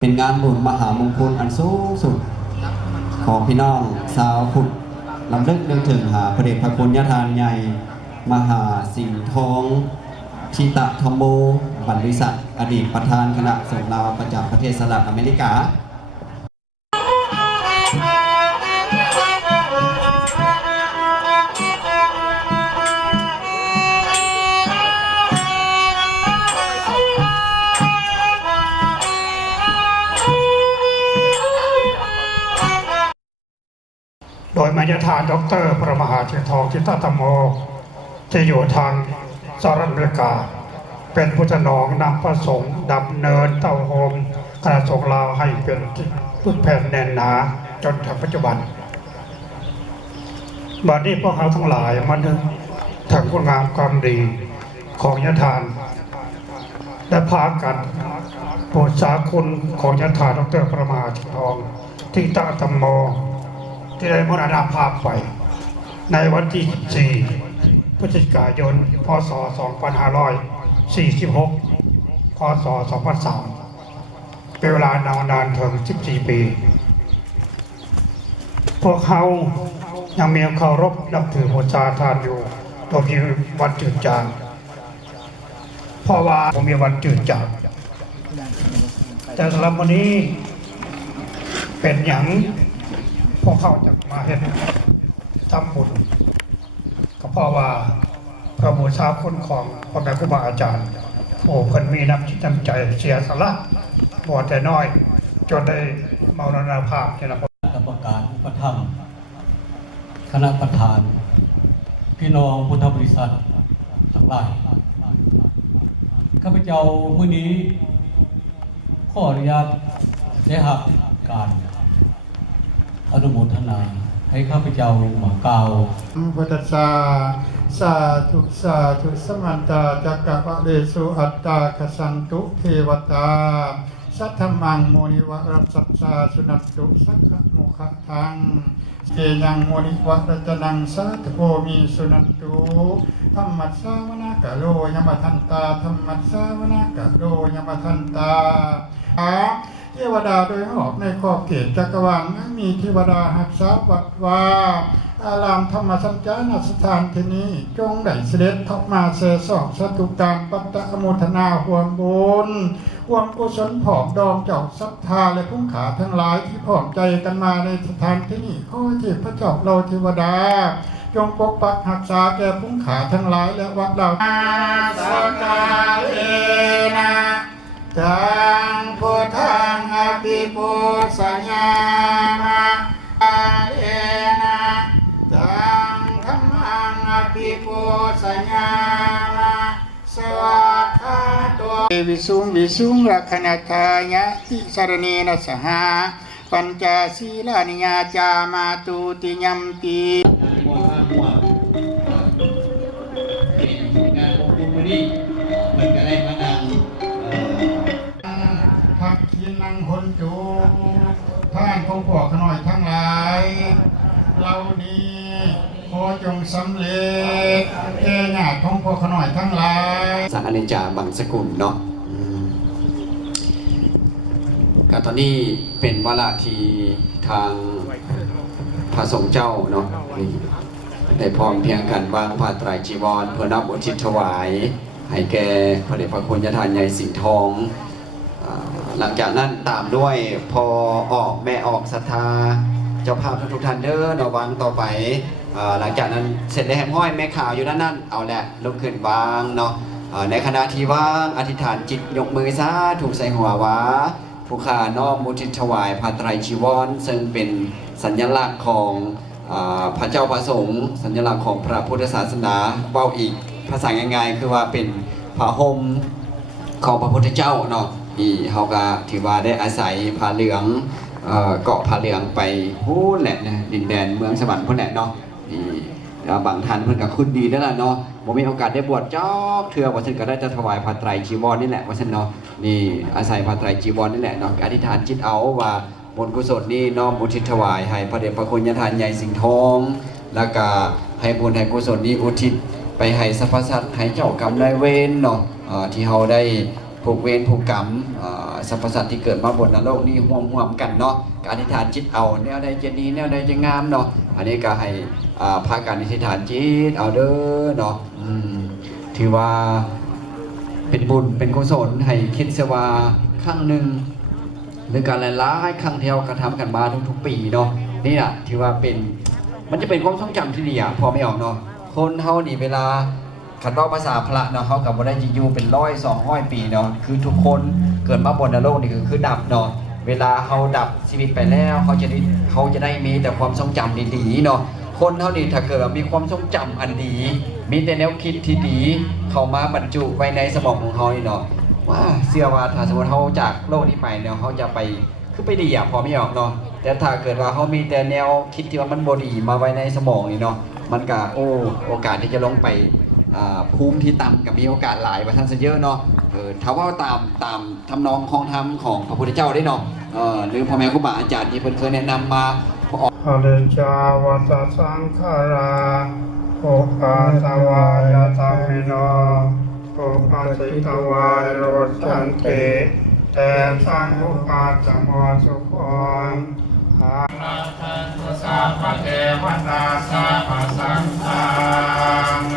เป็นงานบุญมหามงคลอันสูงสุดของพี่น้องชาวพุทธลำลึกนึกถึงหาพระเดชพระคุณญาทานใหญ่มหาสิงห์ทองชิตะธรรมโมบรรลิสัตอดีตประธานคณะสงฆ์ลาวประจำประเทศสหรัฐอเมริกาโดยมายทานดรพระมหาเทียนทองทิตธรรมโมที่อยู่ทางสหรัฐอเมริกาเป็นผู้ถนอมนำพระสงฆ์ดำเนินเต้าโฮมคณะสงฆ์ลาวให้เป็นพื้นแผ่นแน่นหนาจนถึงปัจจุบันบัดนี้พวกเขาทั้งหลายมันถึงคุณงามความดีของยทานและพากันโปรดสาคุณของยทานดรพระมหาเทียนทองทิตธรรมโมที่ได้มรณภาพไปในวันที่ 14 พฤศจิกายน พศ 2546 พศ 2003 เป็นเวลานานถึง 14 ปี พวกเขายังมีเคารพนับถือบูชาทานอยู่โดยมีวันจืดจางเพราะว่าผมมีวันจืดจางแต่สำหรับวันนี้เป็นอย่างพวกเขาจะมาเห็นทำบุญก็เพราะว่าพระบูชาคุณของพ่อแม่ครูบาอาจารย์โอ้คนมีน้ำจิตน้ำใจเสียสละบวชแต่น้อยจนได้มรณภาพนี่แหละครับกรรมการอุปถัมภ์คณะประธาน พี่น้องพุทธบริษัททั้งหลายข้าพเจ้ามื้อนี้ขออนุญาตได้รับการอนุโมทนาให้ข้าพเจ้ามากล่าวพุทธสาสาธุสาธุสมันตาจักกะวะเลสุอัตตาคสันตุเทวตาสัทธมังโมนิวะรัสสัสสาสุนัตตุสักขะโมขะทังเกยังโมนิวะรัตนังสัทโพมีสุนัตตุธรรมัสสาวนากะโลยมทันตาธรรมัสสาวนากะโลยมทันตาเทวดาโดยหอบในขอบเขตจักรวาลนั้นมีเทวดาหักษาวัดว่าอารามธรรมสัญจารสถานที่นี้จงได้เสด็จเข้ามาเสสองสตุการปัตตะอโมทนาห่วมบุญห่วมกุศลผอมดองเจ้าศรัทธาและผู้ขาทั้งหลายที่ผอมใจกันมาในสถานที่นี้ขอที่พระเจ้าเราเทวดาจงปกปักรักษาแก่ผู้ขาทั้งหลายและวัดเราสักกาเอนะจังพุทธังอภิปุสัญญามะเอนะจังธัมมังอภิปุสัญญามะสวากขาโตวิสุงรักขณทายะติสรณีนัสหาปัญจศีลานิยาจามาตุติยัมปีงานมงคลมื้อนี้มันก็ได้มาดังพักคินังหนจูท่านของพวกขน่อยทั้งหลายเรานี้ขอจงสำเร็จแก่ญาติของพวกขน่อยทั้งหลายสังอนิจจาบังสกุลเนาะก็ตอนนี้เป็นวาระที่ทางพระสงฆ์เจ้าเนาะได้พร้อมเพียงกันวางผ้าไตรจีวรเพื่อนับอุทิศถวายให้แก่พระเดชพระคุณญาทานใหญ่สิงห์ทองหลังจากนั้นตามด้วยพอออกแม่ออกศรัทธาเจ้าภาพทุกท่านเด้อระวังต่อไปหลังจากนั้นเสร็จแล้วแหมห้อยแม่ข่าวอยู่นั่นเอาแหละลุกขึ้นวางเนาะในขณะที่ว่างอธิษฐานจิตยกมือซาถูกใส่หัววาผู้ข้าน้อมอุทิศถวายผ้าไตรจีวรซึ่งเป็นสัญลักษณ์ของพระเจ้าประสงค์สัญลักษณ์ของพระพุทธศาสนาเว้าอีกภาษาง่ายๆคือว่าเป็นผ้าห่มของพระพุทธเจ้าเนาะเขาก็ถือว่าได้อาศัยผ้าเหลืองเกาะผ้าเหลืองไปพูดแหละนะดินแดนเมืองสวรรค์พูดแหละเนาะบางท่านเพิ่นก็คุ้นดีนั่นแหละเนาะผมมีโอกาสได้บวชจอกเทือว่าฉันก็ได้จะถวายผ้าไตรจีวรนี่แหละว่าฉันเนาะนี่อาศัยผ้าไตรจีวรนี่แหละเนาะอธิษฐานจิตเอาว่าบุญกุศลนี่น้อมอุทิศถวายให้พระเดชพระคุณญาทานใหญ่สิงห์ทองแล้วก็ให้บุญให้กุศลนี้อุทิศไปให้สรรพสัตว์ให้เจ้ากรรมนายเวรเนาะที่เขาได้ ผูกเวรผูกกรรมสรรพสัตว์ที่เกิดมาบนนรกนี่ห่วมกันเนาะการอธิษฐานจิตเอาแนวใดจะดีแนวใดจะงามเนาะอันนี้ก็ให้พาการอธิษฐานจิตเอาเด้อเนาะถือว่าเป็นบุญเป็นกุศลให้คิดเสว่าครั้งหนึ่งหรือการหลายๆครั้งที่เรากระทำกันมาทุกๆปีเนาะนี่แหละถือว่าเป็นมันจะเป็นความทรงจำที่ดีพอไม่ออกเนาะคนเฮานี่เวลาขันว่าภาษาพระเนาะเขากับว่าได้จะอยู่เป็น100-200 ปีเนาะคือทุกคนเกิดมาบนนรกนี่คือดับเนาะเวลาเขาดับชีวิตไปแล้วเขาจะได้มีแต่ความทรงจำดีๆเนาะคนเท่านี้ถ้าเกิดมีความทรงจำอันดีมีแต่แนวคิดที่ดีเข้ามาบรรจุไว้ในสมองของเขาเนาะว่าเชื่อว่าถ้าสมมติเขาจากโลกนี้ไปเนาะเขาจะไปคือไปดีพอไม่ออกเนาะแต่ถ้าเกิดว่าเขามีแต่แนวคิดที่ว่ามันบดีมาไว้ในสมองนี่เนาะมันก็โอกาสที่จะลงไปภูมิที่ต่ำกับมีโอกาสหลายว่าท่านจะเยอะเนาะถ้าว่าตามทำนองของธรรมของพระพุทธเจ้าได้เนาะหรือพ่อแม่ครูบาอาจารย์ที่เพิ่นเคยแนะนำมาอริจาวัตสังขาราโอปาตวายตามิโนโอปัสสิตวายโรจันติแต่สังอุปาจโมสุขังอาทันตุสัพพะเทวตาสัพพะสังฆาโน